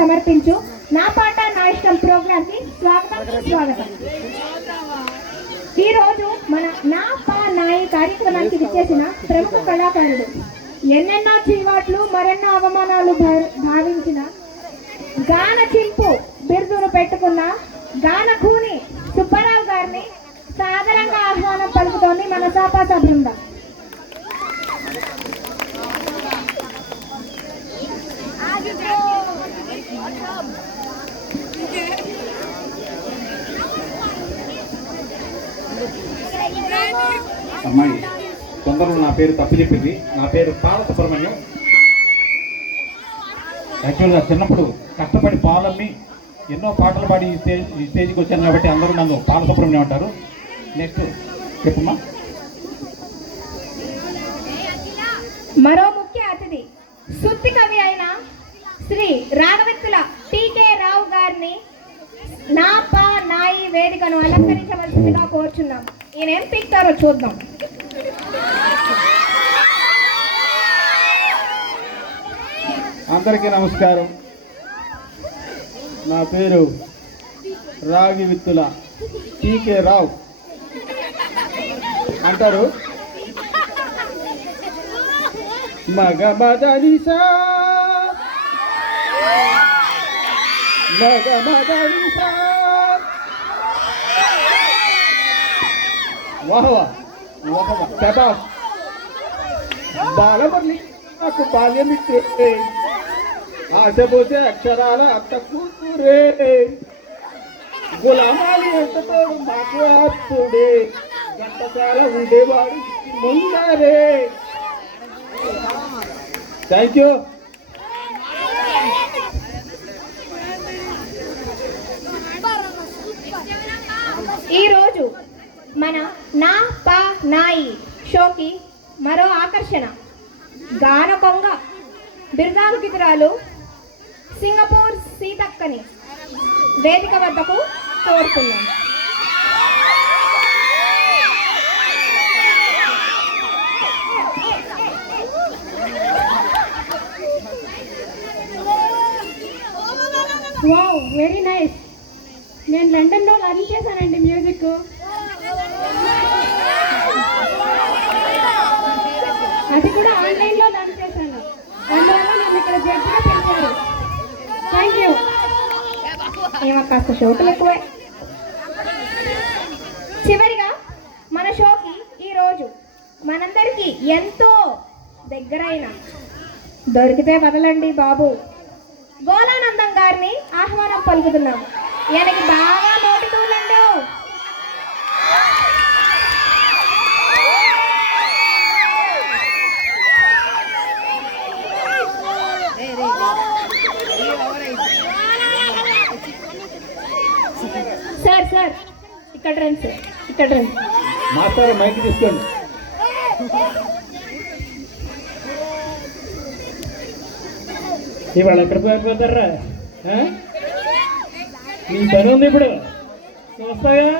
సమర్పించు నా పాట నా ఇష్టం ప్రోగ్రామ్ కి స్వాగతం. ఈ రోజు మన నా పా నాయి కార్యక్రమానికి విచ్చేసిన ప్రముఖ కళాకారుడు, ఎన్నెన్నో చీవాట్లు మరెన్నో అవమానాలు భావించిన గాన చింపు బిరుదును పెట్టుకున్న గాన ఖూని సుబ్బారావు గారిని సాదరంగా ఆహ్వానం పలుకుతోంది మన సాపాస బృందం. అమ్మాయి కొందరు నా పేరు తప్పు చెప్పింది. నా పేరు పాల సుబ్రహ్మణ్యం. యాక్చువల్గా చిన్నప్పుడు కష్టపడి పాలమ్మి ఎన్నో పాటలు పాడి ఈ స్టేజ్కి వచ్చాను కాబట్టి అందరూ నన్ను పాల సుబ్రహ్మణ్యం అంటారు. నెక్స్ట్ చెప్పమ్మా. మరో ముఖ్య అతిథి సుత్తి కవి అయిన శ్రీ రాఘవిత్తుల టీకే రావు గారిని నా పా నాయి వేదికను అలంకరించవలసిందిగా కోరుచున్నాం. ఈయన ఏం పీక్తారో చూద్దాం. అందరికీ నమస్కారం. నా పేరు రాఘవిత్తుల టీకే రావు అంటారు. మగ మదనిసా మగ మదనిసా వాహవా వాహవా శబాష్. బాలమురళి నాకు బాల్యం ఇచ్చే ఆశపోతే అక్షరాల అత్త కూతురే, గులామాలి ఎంతతో మాకు ఆస్తుడే, గంటసాల ఉండేవాడు ముందరే. Thank you. ఈరోజు మన నా పా నాయి షోకి మరో ఆకర్షణ గాన కొంగ బిరుదాంకితురాలు సింగపూర్ సీతక్కని వేదిక వద్దకు కోరుతున్నాం. Wow, very nice. నేను లండన్లో లర్న్ చేశానండి మ్యూజిక్. అది కూడా ఆన్లైన్లో లర్న్ చేశాను. అందువల్ల నన్ను ఇక్కడ జడ్జిగా పెంచారు. Thank you. ఏమో కాస్త షోకులు ఎక్కువే. చివరిగా మన షోకి ఈరోజు మనందరికీ ఎంతో దగ్గరైన, దొరికితే వదలండి బాబు, గోలానందం గారిని ఆహ్వానం పలుకుతున్నాం. ఈయనకి బాగా నోటి తూలండు. సార్ సార్ ఇక్కడ రండి సార్, ఇక్కడ రండి. మాస్టర్ మైక్ తీసుకోండి. ఇవాళ ఎక్కడ పోయిపోతారా? నీ పని ఉంది ఇప్పుడు, చూస్తాగా.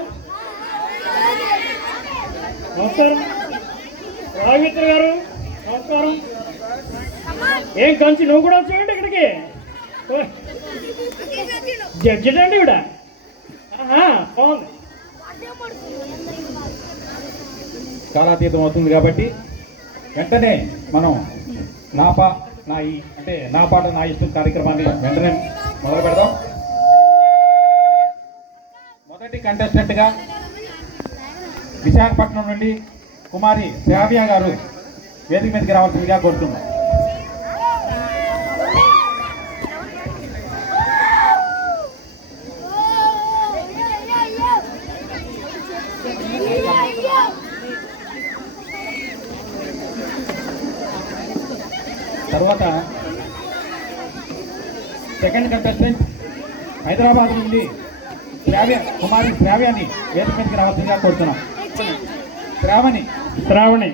నమస్కారం రాఘవేంద్ర గారు, నమస్కారం. ఏం కంచి నువ్వు కూడా వచ్చావండి ఇక్కడికి? జడ్జి అండి ఇవిడ. బాగుంది. కాలాతీతం అవుతుంది కాబట్టి వెంటనే మనం నా పా నా ఈ అంటే నా పాట నా ఇష్టం కార్యక్రమాన్ని వెంటనే మొదలు పెడదాం. మొదటి కంటెస్టెంట్గా విశాఖపట్నం నుండి కుమారి శ్రావ్య గారు వేదిక మీదకి రావాల్సిందిగా కోరుతున్నాం. తర్వాత సెకండ్ కంటెస్టెంట్ హైదరాబాద్ నుండి కుమారి శ్రావ్యాన్ని వేదిక మీదకి రావాల్సిందిగా కోరుతున్నాం. శ్రావణి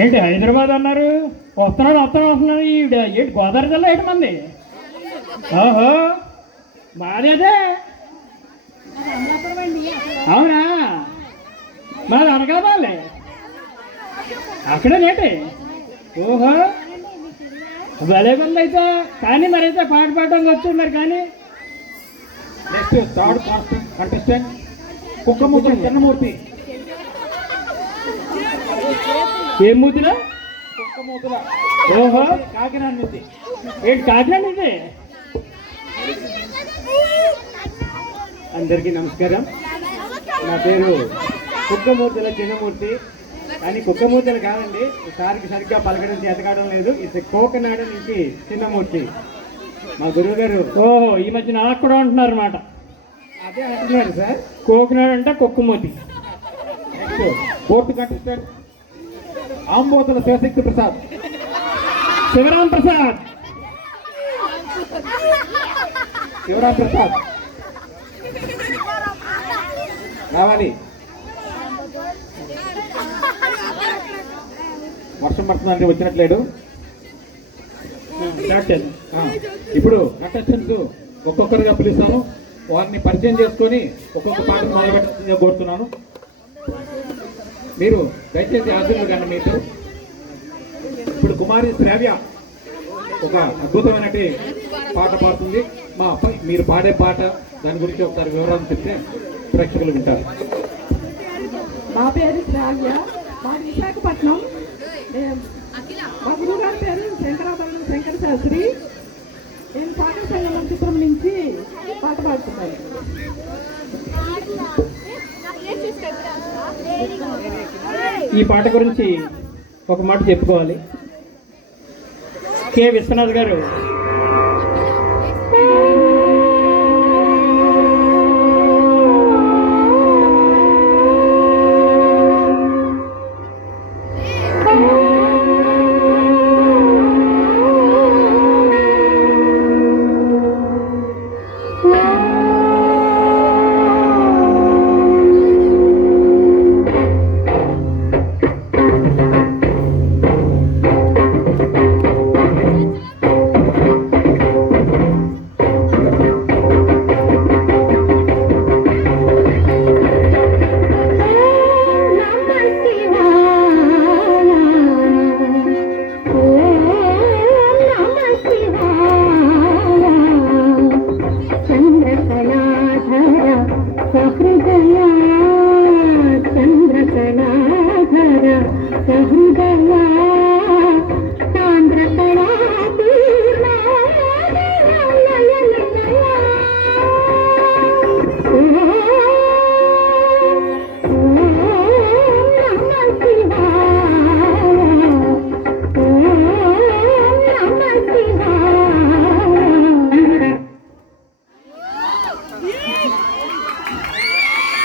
ఏంటి హైదరాబాద్ అన్నారు? వస్తున్నాను. ఏంటి గోదావరి జిల్లా ఏంటి మంది? ఓహో, మాదేదే. అవునా, మాది అనకాపల్లి. అక్కడే నేటే. ఓహో, భలే మంది అయితే. కానీ మరైతే పాట పాడడానికి వచ్చి మరి. కానీ నెక్స్ట్ థర్డ్ కంటెస్టెంట్ కుక్కమూతుల చిన్నమూర్తి. ఏం మూతిలో? కుక్కమూతుల ఓహో, కాకినాడ నుంచి. ఏంటి కాకినాడ ఇది? అందరికీ నమస్కారం. నా పేరు కుక్కమూర్తుల చిన్నమూర్తి. కానీ కుక్కమూర్తులు కాదండి, సారికి సరిగ్గా పలకడం చేతకావడం లేదు. ఇది కోకనాడ నుంచి చిన్నమూర్తి. మా గురువు గారు ఓహో, ఈ మధ్య నాకు కూడా ఉంటున్నారు అన్నమాట. అదే అంటున్నారు సార్. కోకినాడు అంటే కుక్కమూతి. Next fourth contestant Ambothula Shivashakti Prasad. Sivaram Prasad. Sivaram Prasad రావాలి. వర్షం పడుతుందంటే వచ్చినట్లేడు. స్టార్ట్ చేద్దాం. ఇప్పుడు కంటెస్టెంట్స్ ఒక్కొక్కరుగా పిలుస్తాను. వారిని పరిచయం చేసుకొని ఒక్కొక్క పాట మొదలుపెట్టాలని కోరుతున్నాను. మీరు దయచేసి హాజరు కానీ మీరు. ఇప్పుడు కుమారి శ్రావ్య ఒక అద్భుతమైన పాట పాడుతుంది. మీరు పాడే పాట దాని గురించి ఒకసారి వివరాలు చెప్తే ప్రేక్షకులు వింటారు. నా పేరు శ్రావ్య, మాది విశాఖపట్నం. మా గురువు గారి పేరు శంకరాభరణం శంకర శాస్త్రి. నేను సాగర సంగమం చిత్రం నుంచి పాట పాడుతున్నాను. ఈ పాట గురించి ఒక మాట చెప్పుకోవాలి. కె విశ్వనాథ్ గారు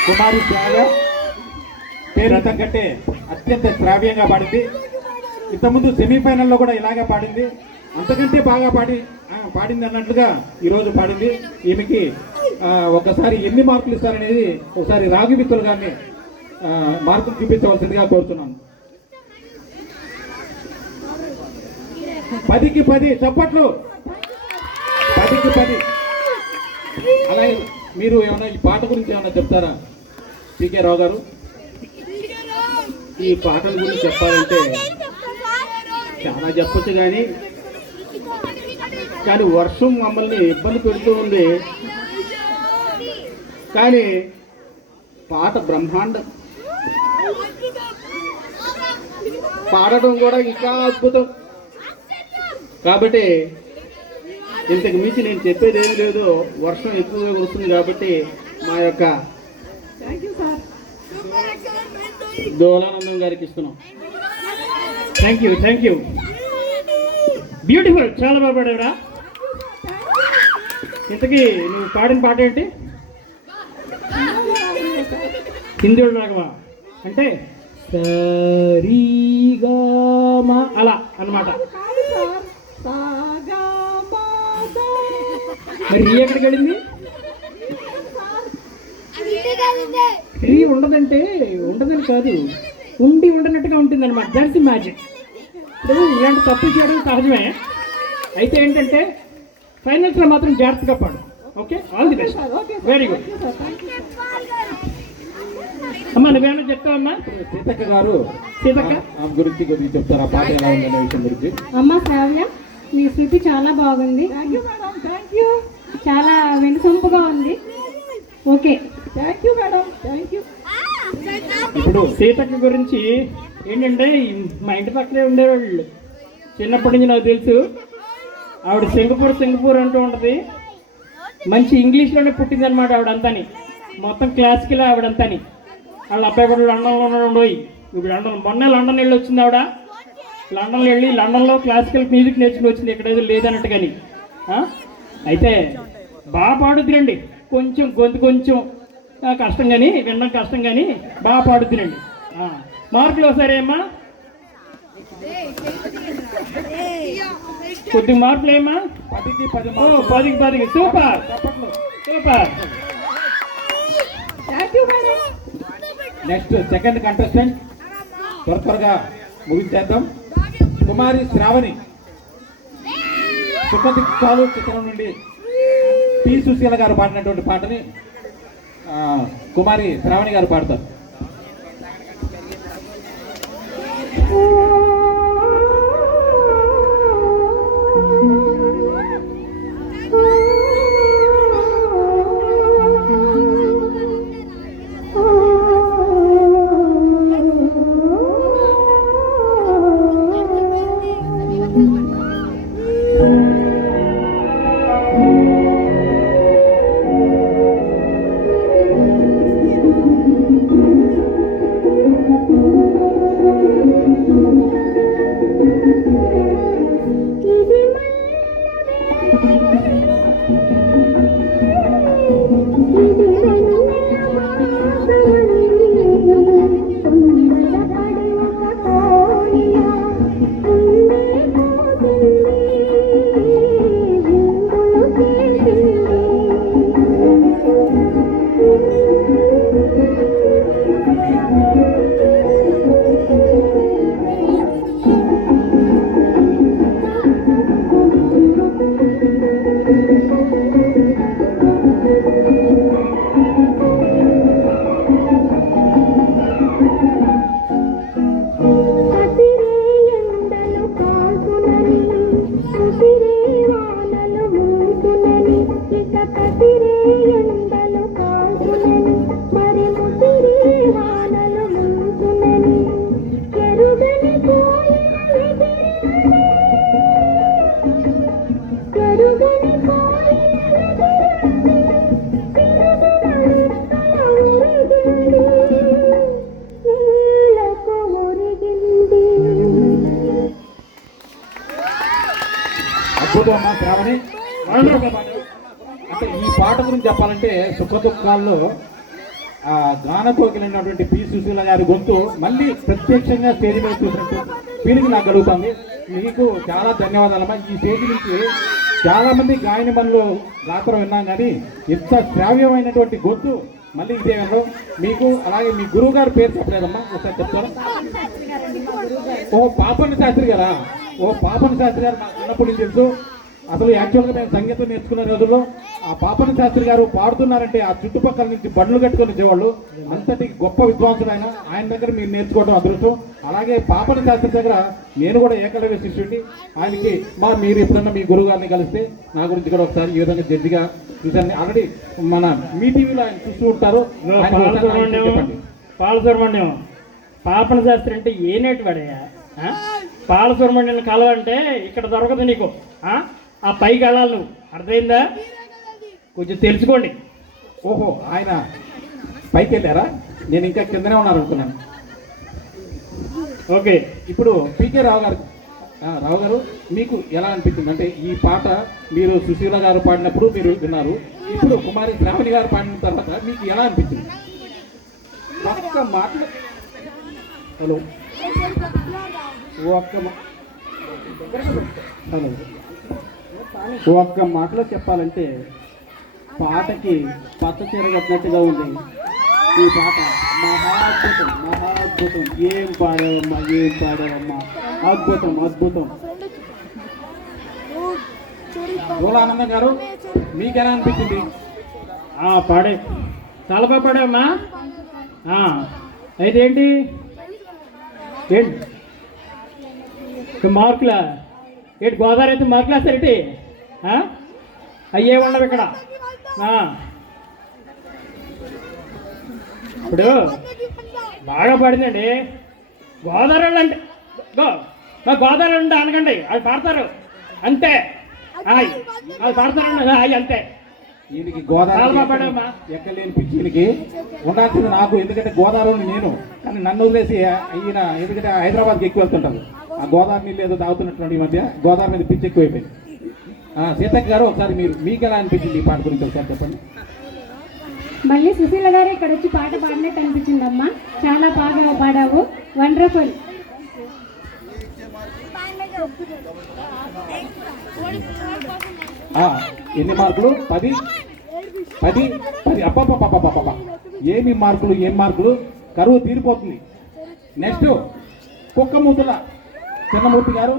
కుమారి శ్రావ్య పేరు తగ్గట్టే అత్యంత శ్రావ్యంగా పాడింది. ఇంతకుముందు సెమీఫైనల్లో కూడా ఇలాగే పాడింది. అంతకంటే బాగా పాడింది అన్నట్లుగా ఈరోజు పాడింది. ఈమెకి ఒకసారి ఎన్ని మార్కులు ఇస్తారనేది ఒకసారి రాఘవిత్తులు గారిని మార్కులు చూపించవలసిందిగా కోరుతున్నాను. 10కి 10 చప్పట్లు. 10కి 10. అలాగే మీరు ఏమైనా ఈ పాట గురించి ఏమైనా చెప్తారా పీకే రావు గారు? ఈ పాటల గురించి చెప్పాలంటే చాలా చెప్పొచ్చు, కానీ వర్షం మమ్మల్ని ఇబ్బంది పెడుతూ ఉంది. కానీ పాట బ్రహ్మాండం, పాడటం కూడా ఇంకా అద్భుతం. కాబట్టి ఇంతకు మించి నేను చెప్పేది ఏమీ లేదు. వర్షం ఎక్కువగా వస్తుంది కాబట్టి మా యొక్క థ్యాంక్ యూ సార్. దోలానందం గారికి ఇస్తున్నాం. Thank you. బ్యూటిఫుల్, చాలా బాగా పాడావురా. ఇంతకీ నువ్వు పాడిన పాట ఏంటి? హిందీ రాగమా అంటే సరిగామా అలా అన్నమాట. కాదు సార్, సాగా మాగా. మరి రీ ఎక్కడికి వెళ్ళింది? రీ ఉండదని కాదు, ఉండనట్టుగా ఉంటుంది అనమాట. That's magic. ఇప్పుడు ఇలాంటి తప్పులు చేయడం సహజమే. అయితే ఏంటంటే ఫైనల్స్లో మాత్రం జాగ్రత్తగా పాడు. Okay, all the best. Very good. Thank you sir. అమ్మ నువ్వేమన్నా చెప్తావమ్మా? సీతక్క గారు సీతక్క ఆమె గురించి కొద్దిగా చెప్తారు, ఆ పాట ఎలా ఉందనే విషయం గురించి. అమ్మ శ్రావ్య, నీ శృతి చాలా బాగుంది, thank you madam, thank you, చాలా వినసొంపుగా ఉంది. Okay, thank you madam, thank you. ఇప్పుడు సీతక్క గురించి ఏంటంటే మా ఇంటి పక్కనే ఉండేవాళ్ళు, చిన్నప్పటి నుంచి నాకు తెలుసు. ఆవిడ సింగపూర్ అంటూ ఉంటుంది. మంచి ఇంగ్లీష్లోనే పుట్టింది అనమాట ఆవిడంతాని, మొత్తం క్లాసికల్ ఆవిడంతాని. వాళ్ళ అబ్బాయి కూడా లండన్లో ఉండోయి. ఇప్పుడు మొన్న లండన్ వెళ్ళి వచ్చింది ఆవిడ. లండన్లో వెళ్ళి లండన్లో క్లాసికల్ మ్యూజిక్ నేర్చుకుని వచ్చింది, ఎక్కడేదో లేదన్నట్టు. కానీ అయితే బాగా పాడుద్దిరండి. కొంచెం గొంతు కొంచెం కష్టం కానీ, వినడం కష్టం కానీ బాగా పాడుద్దిరండి. మార్కులు ఒకసారి అమ్మా, కొద్ది మార్కులు ఏమా? 10కి 10 10కి 10. Super super. Thank you madam. Next second contestant త్వరగా ముగించేద్దాం. కుమారి శ్రావణి, సుఖదిక్కాలు చిత్రం నుండి పి సుశీల గారు పాడినటువంటి పాటని కుమారి శ్రావణి గారు పాడతారు. అద్భుతం అమ్మా శ్రావణి. అంటే ఈ పాట గురించి చెప్పాలంటే సుఖదుఖాల్లో గాన కోకిలైనటువంటి పి సుశీల గారి గొంతు మళ్ళీ ప్రత్యక్షంగా స్టేజ్ మీద చూసినట్టు ఫీలింగ్ నాకు కలుగుతుంది. మీకు చాలా ధన్యవాదాలమ్మా. ఈ స్టేజ్ నుంచి చాలా మంది గాయని మనలు రాత్రం విన్నాం, కానీ ఇంత శ్రావ్యమైనటువంటి గొంతు మళ్ళీ ఇదే వినడం. మీకు అలాగే మీ గురువు గారి పేరు చెప్పలేదమ్మా, ఒకసారి చెప్తారా? ఓ పాపన్న శాస్త్రి గారా? ఓ పాపన్న శాస్త్రి గారు నాకు చిన్నప్పటి నుంచి తెలుసు. అసలు యాక్చువల్గా మేము సంగీతం నేర్చుకున్న రోజుల్లో ఆ పాపన్న శాస్త్రి గారు పాడుతున్నారంటే ఆ చుట్టుపక్కల నుంచి బండ్లు కట్టుకొని వచ్చేవాళ్ళు. అంతటి గొప్ప విద్వాంసులు ఆయన దగ్గర మీరు నేర్చుకోవడం అదృష్టం. అలాగే పాపన్న శాస్త్రి దగ్గర నేను కూడా ఏకలవ్య శిష్యుడిని. ఆయనకి మీరు ఎప్పుడన్నా మీ గురువు గారిని కలిస్తే నా గురించి కూడా ఒకసారి ఈ విధంగా జడ్జిగా చూసాను. ఆల్రెడీ మన మీ టీవీలో ఆయన చూస్తూ ఉంటారు. పాలసుబ్రహ్మణ్యం పాపన శాస్త్రి అంటే ఏనేటి వాడయ్యా? పాలసుబ్రహ్మణ్యం కలవంటే ఇక్కడ దొరకదు నీకు. ఆ పైకి వెళ్ళాలి నువ్వు, అర్థమైందా? కొంచెం తెలుసుకోండి. ఓహో, ఆయన పైకి వెళ్ళారా? నేను ఇంకా కిందనే ఉన్నారు అనుకున్నాను. ఓకే, ఇప్పుడు పీకే రావు గారు మీకు ఎలా అనిపించింది? అంటే ఈ పాట మీరు సుశీల గారు పాడినప్పుడు మీరు విన్నారు, ఇప్పుడు కుమారి శ్రావణి గారు పాడిన తర్వాత మీకు ఎలా అనిపించింది? ఒక్క మాటలో హలో ఒక్క మాటలో చెప్పాలంటే పాటకి పచ్చ చీర కట్టినట్టుగా ఉంది. ఈ పాట మహాద్భుతం, మహాద్భుతం. ఏం పాడావమ్మా, అద్భుతం, అద్భుతం. గోలానందం గారు మీకెలా అనిపించింది? పాడే చాలా బాగా పాడావమ్మా. అయితే ఏంటి మార్కులా ఏంటి గోదావరి అయితే మార్కులు వేస్తారేంటి అయ్యే ఉండవు ఇక్కడ. ఇప్పుడు బాగా పడిందండి. గోదావరి అంటే గోదావరి అంటే అనకండి, అది పాడతారు అంతే. అది పాడతారండి అవి అంతే. ఈయనకి గోదావరి ఎక్కలేని పిచ్చికి ఉండాల్సింది నాకు, ఎందుకంటే గోదావరి నేను, కానీ నన్ను వదిలేసి ఈయన ఎందుకంటే హైదరాబాద్కి ఎక్కువ వెళ్తుంటారు. ఆ గోదావరి నీళ్ళు ఏదో తాగుతున్నటువంటి ఈ మధ్య గోదావరి మీద పిచ్చి ఎక్కువైపోయింది. సీతక్క గారు ఒకసారి మీకు ఎలా అనిపించింది ఈ పాట గురించి ఒకసారి చెప్పండి. మళ్ళీ సుశీల గారు ఇక్కడ వచ్చి పాట పాడినట్టు అనిపించిందమ్మా. చాలా బాగా పాడావు, వండర్ఫుల్. ఎన్ని మార్కులు? 10 అప్ప ఏమి మార్కులు, ఏం మార్కులు! కరువు తీరిపోతుంది. నెక్స్ట్ కుక్కమూతుల చిన్నమూర్తి గారు.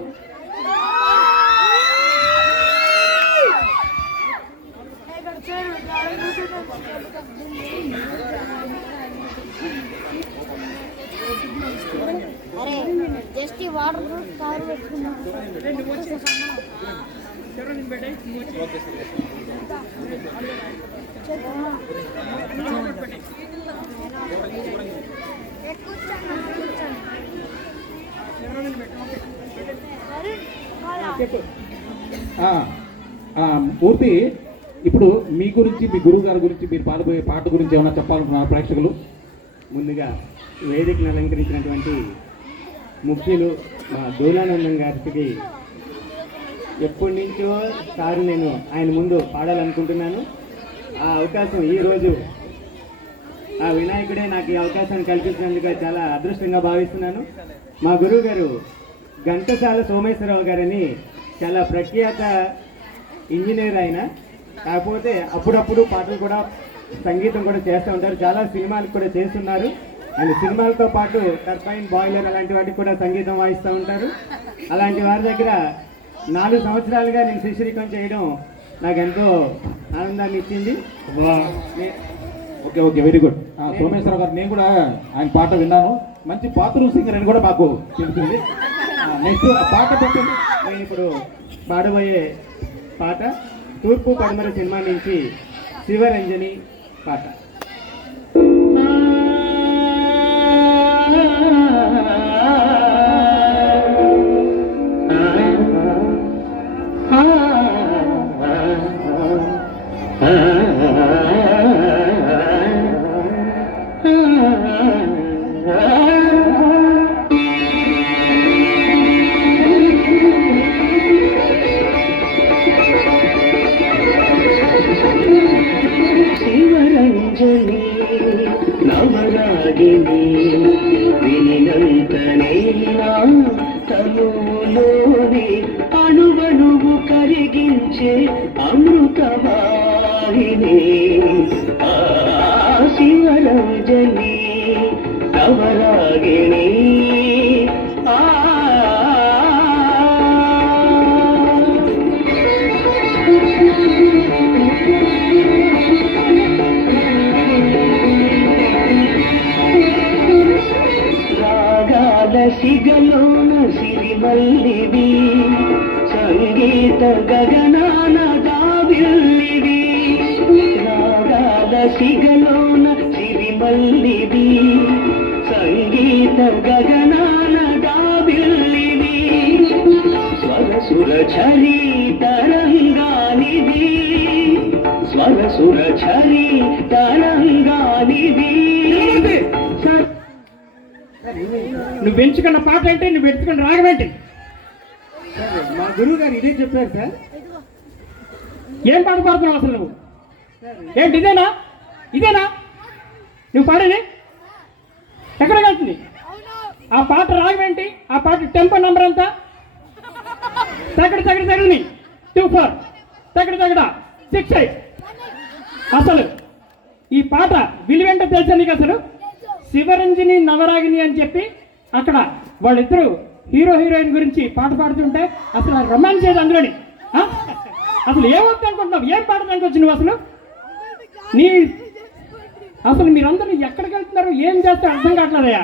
జస్ట్ వాటర్ కారు పెట్టుకున్నాను. పూర్తి ఇప్పుడు మీ గురించి, మీ గురువు గారి గురించి, మీరు పాడబోయే పాట గురించి ఏమైనా చెప్పాలనుకున్నారు ప్రేక్షకులు? ముందుగా వేదికను అలంకరించినటువంటి ముఖ్యులు మా దూలానందం గారికి ఎప్పటి నుంచో సార్ నేను ఆయన ముందు పాడాలనుకుంటున్నాను. ఆ అవకాశం ఈరోజు ఆ వినాయకుడే నాకు ఈ అవకాశాన్ని కల్పించినందుకు చాలా అదృష్టంగా భావిస్తున్నాను. మా గురువు గారు ఘంటసాల సోమేశ్వరరావు గారని చాలా ప్రఖ్యాత ఇంజనీర్ ఆయన. కాకపోతే అప్పుడప్పుడు పాటలు కూడా, సంగీతం కూడా చేస్తూ ఉంటారు. చాలా సినిమాలు కూడా చేస్తున్నారు. అండ్ సినిమాలతో పాటు టర్బైన్, బాయిలర్ అలాంటి వాటికి కూడా సంగీతం వాయిస్తూ ఉంటారు. అలాంటి వారి దగ్గర 4 సంవత్సరాలుగా నేను శిష్యరికం చేయడం నాకు ఎంతో ఆనందాన్ని ఇచ్చింది. Okay, very good. సోమేశ్వరరావు గారు, నేను కూడా ఆయన పాట విన్నాను. మంచి బాత్రూమ్ సింగర్ అని కూడా మాకు తెలిసింది. నెక్స్ట్ పాట పెట్టండి. నేను ఇప్పుడు పాడబోయే పాట తూర్పు పడమర సినిమా నుంచి శివరంజని పాట. శివరంజని నవరాగిని వినినంతనైనా తనులోని అణువణువు కరిగించే అమృతవాహిని. శివరంజని నవరాగిని సిగలోన సిరిమల్లివి, సంగీత గగనాన గావిల్లివి. రాగాల సిగలోన సిరిమల్లివి, సంగీత గగనాన గావిల్లివి. స్వరసుర ఝరి తరంగానిది, స్వరసుర ఝరి తరంగానిది. నువ్వు ఎంచుకున్న పాట ఏంటి, నువ్వు ఎంచుకున్న రాగం ఏంటి? మా గురువు గారు ఇదే చెప్పారు సార్. ఏం పాట పాడుతున్నావు అసలు నువ్వు? ఏంటి ఇదేనా నువ్వు పాడేది? ఎక్కడ వెళ్తుంది ఆ పాట? రాగం ఏంటి? ఆ పాట టెంపో నంబర్ ఎంత? తగడ 2-4 తగడ 6-8. అసలు ఈ పాట విలువేంటో తెలుసా నీకు? అసలు శివరంజని నవరాగిని అని చెప్పి అక్కడ వాళ్ళిద్దరూ హీరో హీరోయిన్ గురించి పాట పాడుతుంటే అసలు రొమాన్స్ ఏది అందులోని? అసలు ఏమవుతుంది అనుకుంటున్నావు? ఏం పాడడానికి వచ్చి నువ్వు అసలు? నీ అసలు మీరందరూ ఎక్కడికి వెళ్తున్నారు, ఏం చేస్తారో అర్థం కావట్లేదయ్యా.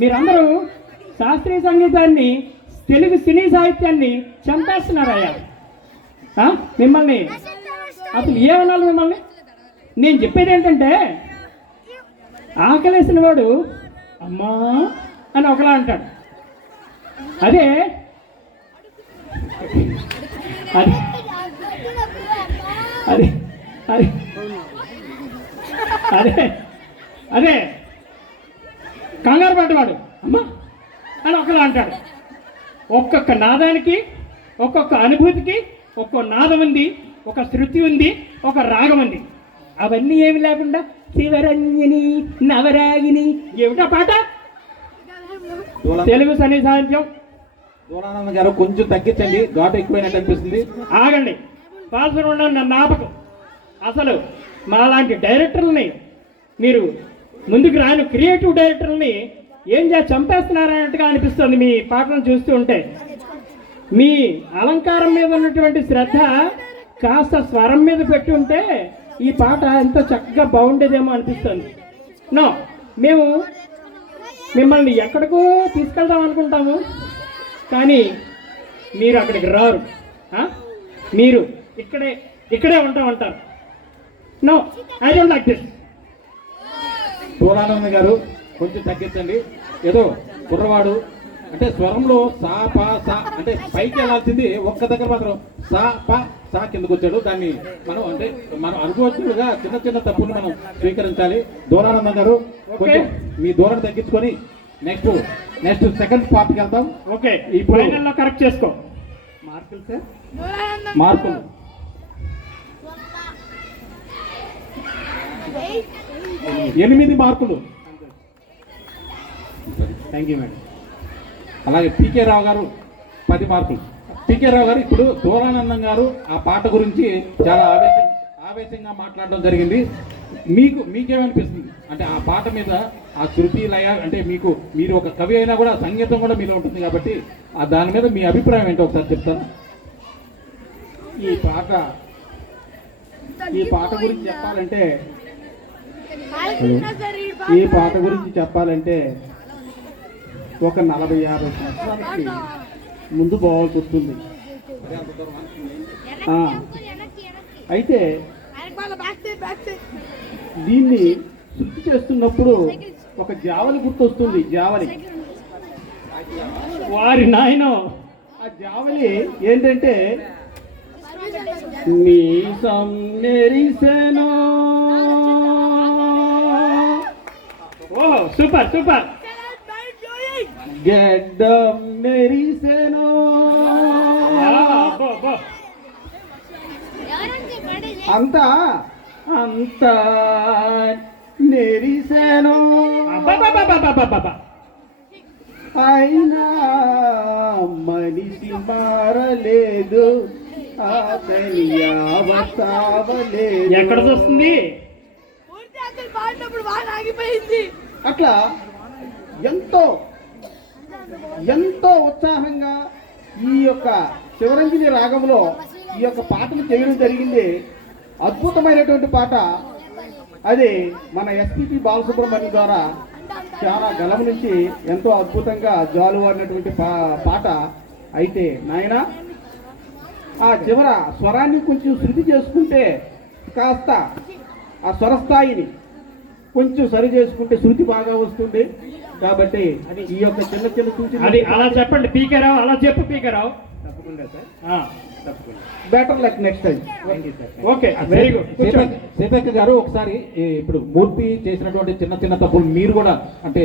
మీరందరూ శాస్త్రీయ సంగీతాన్ని, తెలుగు సినీ సాహిత్యాన్ని చంపేస్తున్నారయ్యా. మిమ్మల్ని అసలు ఏమనాలి మిమ్మల్ని? నేను చెప్పేది ఏంటంటే, ఆకలేసిన వాడు అమ్మా అని ఒకలా అంటాడు. అదే అది అది అది అదే అదే కంగారు పడ్డవాడు అమ్మా అని ఒకలా అంటాడు. ఒక్కొక్క నాదానికి, ఒక్కొక్క అనుభూతికి ఒక్కో నాదం ఉంది, ఒక శృతి ఉంది, ఒక రాగం ఉంది. అవన్నీ ఏమి లేకుండా శివరంజని నవరాగిని ఏమిటా పాట? తెలుగు సన్ని సాహిత్యం. దూరానంద గారు కొంచెం తగ్గించండి, ఘాటు ఎక్కువైనట్టు అనిపిస్తుంది. ఆగండి, బాలసుబ్రహ్మణ్యం నన్ను ఆపకం. అసలు మాలాంటి డైరెక్టర్లని మీరు ముందుకు రాని క్రియేటివ్ డైరెక్టర్ని ఏం చేసి చంపేస్తున్నారన్నట్టుగా అనిపిస్తుంది మీ పాటను చూస్తూ ఉంటే. మీ అలంకారం మీద ఉన్నటువంటి శ్రద్ధ కాస్త స్వరం మీద పెట్టి ఉంటే ఈ పాట ఎంతో చక్కగా బాగుండేదేమో అనిపిస్తుంది. నో, మేము మిమ్మల్ని ఎక్కడికో తీసుకెళ్దాం అనుకుంటాము, కానీ మీరు అక్కడికి రారు. మీరు ఇక్కడే ఉంటామంటారు. No, I don't like this. దూరానంద గారు కొంచెం తగ్గించండి. ఏదో కుర్రవాడు అంటే స్వరంలో సా పా సా అంటే పైకి వెళ్ళాల్సింది ఒక్క దగ్గర మాత్రం సా పా సా కిందకు వచ్చాడు. దాన్ని మనం అనుభవజ్ఞులుగా చిన్న చిన్న తప్పులు మనం స్వీకరించాలి. దూరానంద గారు కొంచెం మీ దూరం తగ్గించుకొని నెక్స్ట్ సెకండ్ పార్ట్కి వెళ్తాం. ఓకే, ఈ ఫైనల్లో కరెక్ట్ చేసుకో. మార్కులు సార్, మార్కులు 8 మార్కులు. Thank you madam. అలాగే పీకే రావు గారు 10 మార్కులు. పీకే రావు గారు ఇప్పుడు దూరానందం గారు ఆ పాట గురించి చాలా ఆవేశంగా మాట్లాడడం జరిగింది. మీకేమనిపిస్తుంది అంటే ఆ పాట మీద ఆ శృతి లయ అంటే మీరు ఒక కవి అయినా కూడా సంగీతం కూడా మీలో ఉంటుంది కాబట్టి దాని మీద మీ అభిప్రాయం ఏంటో ఒకసారి చెప్తాను. ఈ పాట గురించి చెప్పాలంటే ఒక 40-50 సంవత్సరాలకి ముందు పోవాల్సి వస్తుంది. అయితే దీన్ని శృతి చేస్తున్నప్పుడు ఒక జావలి గుర్తొస్తుంది. జావలి, వారి నాయనో, ఆ జావలి ఏంటంటే మీసం నెరిసెనో. ఓహో, సూపర్ సూపర్. గెడ్డం నెరిసెనో. అంతా నెరిసెనో. అయినా మనిషి మారలేదు, అతని యావతావలేదు. ఎక్కడ వస్తుంది అట్లా ఎంతో ఉత్సాహంగా ఈ యొక్క శివరంజని రాగంలో ఈ యొక్క పాటను చేయడం జరిగింది. అద్భుతమైనటువంటి పాట. అది మన ఎస్పీపీ బాలసుబ్రహ్మణ్యం ద్వారా చాలా గలం నుంచి ఎంతో అద్భుతంగా జాలువాడినటువంటి పాట. అయితే నాయన ఆ చివర స్వరాన్ని కొంచెం శృతి చేసుకుంటే, కాస్త ఆ స్వరస్థాయిని కొంచెం సరి చేసుకుంటే శృతి బాగా వస్తుంది. కాబట్టి ఈ యొక్క చిన్న చిన్న సూచన అది అలా చెప్పండి పీకే రావు, అలా చెప్పు పీకే రావు. తప్పకుండా సార్, తప్పకుండా. Better luck next time. Okay, very good. Seethakka గారు ఒకసారి ఇప్పుడు మూర్తి చేసినటువంటి చిన్న చిన్న తప్పులు మీరు కూడా అంటే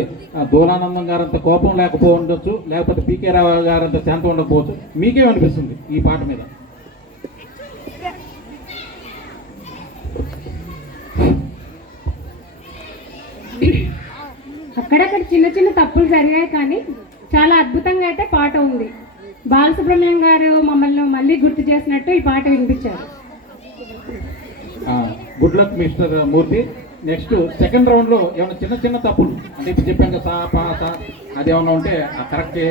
దూరానందం గారంత కోపం లేకపోవచ్చు, లేకపోతే పీకే రావు గారంత శాంతం ఉండకపోవచ్చు, మీకేమనిపిస్తుంది ఈ పాట మీద? అక్కడక్కడ చిన్న చిన్న తప్పులు జరిగాయి, కానీ చాలా అద్భుతంగా అయితే పాట ఉంది. బాలసుబ్రహ్మణ్యం గారు మమ్మల్ని మళ్ళీ గుర్తు చేసినట్టు ఈ పాట వినిపించారు. గుడ్ లక్ మిస్టర్ మూర్తి. నెక్స్ట్ సెకండ్ రౌండ్ లో ఏమైనా చిన్న చిన్న తప్పులు అంటే ఇప్పుడు చెప్పాక సా పా సా అది ఏమన్నా ఉంటే కరెక్ట్